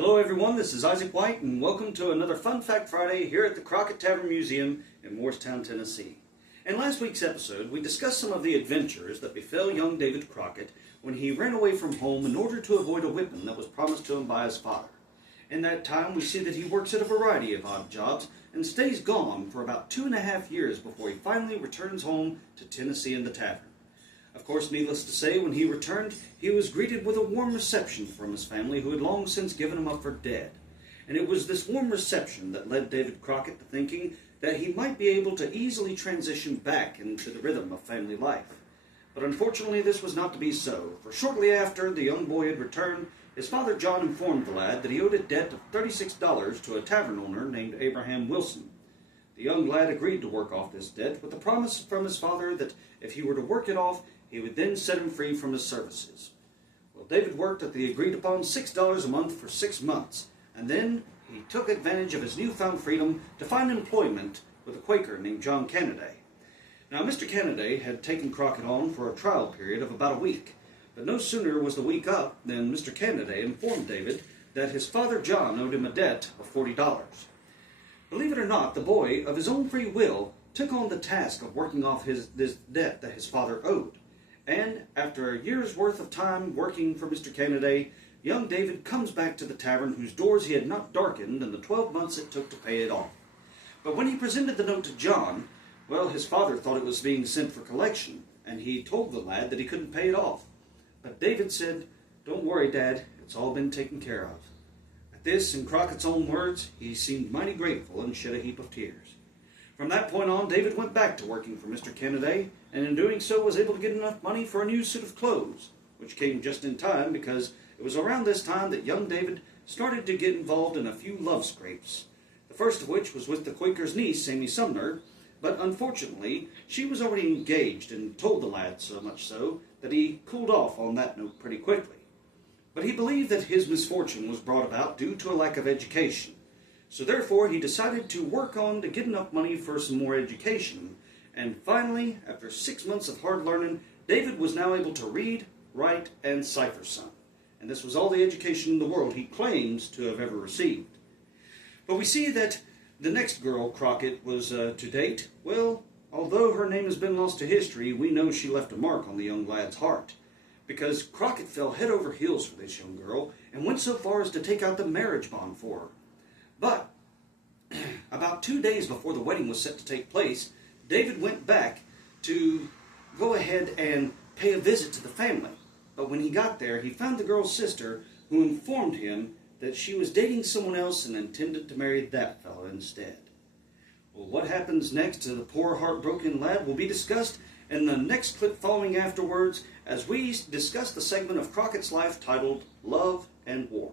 Hello everyone, this is Isaac White and welcome to another Fun Fact Friday here at the Crockett Tavern Museum in Morristown, Tennessee. In last week's episode, we discussed some of the adventures that befell young David Crockett when he ran away from home in order to avoid a whipping that was promised to him by his father. In that time, we see that he works at a variety of odd jobs and stays gone for about 2.5 years before he finally returns home to Tennessee and the tavern. Of course, needless to say, when he returned, he was greeted with a warm reception from his family who had long since given him up for dead. And it was this warm reception that led David Crockett to thinking that he might be able to easily transition back into the rhythm of family life. But unfortunately, this was not to be so, for shortly after the young boy had returned, his father John informed the lad that he owed a debt of $36 to a tavern owner named Abraham Wilson. The young lad agreed to work off this debt with the promise from his father that if he were to work it off, he would then set him free from his services. Well, David worked at the agreed-upon $6 a month for 6 months, and then he took advantage of his newfound freedom to find employment with a Quaker named John Cannaday. Now, Mr. Cannaday had taken Crockett on for a trial period of about a week, but no sooner was the week up than Mr. Cannaday informed David that his father John owed him a debt of $40. Believe it or not, the boy, of his own free will, took on the task of working off this debt that his father owed. And after a year's worth of time working for Mr. Cannaday, young David comes back to the tavern whose doors he had not darkened in the 12 months it took to pay it off. But when he presented the note to John, well, his father thought it was being sent for collection, and he told the lad that he couldn't pay it off. But David said, "Don't worry, Dad, it's all been taken care of." At this, in Crockett's own words, he seemed mighty grateful and shed a heap of tears. From that point on, David went back to working for Mr. Cannaday, and in doing so was able to get enough money for a new suit of clothes, which came just in time because it was around this time that young David started to get involved in a few love scrapes, the first of which was with the Quaker's niece, Amy Sumner, but unfortunately she was already engaged and told the lad so much so that he cooled off on that note pretty quickly. But he believed that his misfortune was brought about due to a lack of education. So therefore, he decided to work on to get enough money for some more education. And finally, after 6 months of hard learning, David was now able to read, write, and cipher some. And this was all the education in the world he claims to have ever received. But we see that the next girl Crockett was to date, well, although her name has been lost to history, we know she left a mark on the young lad's heart. Because Crockett fell head over heels for this young girl and went so far as to take out the marriage bond for her. But about 2 days before the wedding was set to take place, David went back to go ahead and pay a visit to the family. But when he got there, he found the girl's sister, who informed him that she was dating someone else and intended to marry that fellow instead. Well, what happens next to the poor heartbroken lad will be discussed in the next clip following afterwards as we discuss the segment of Crockett's life titled Love and War.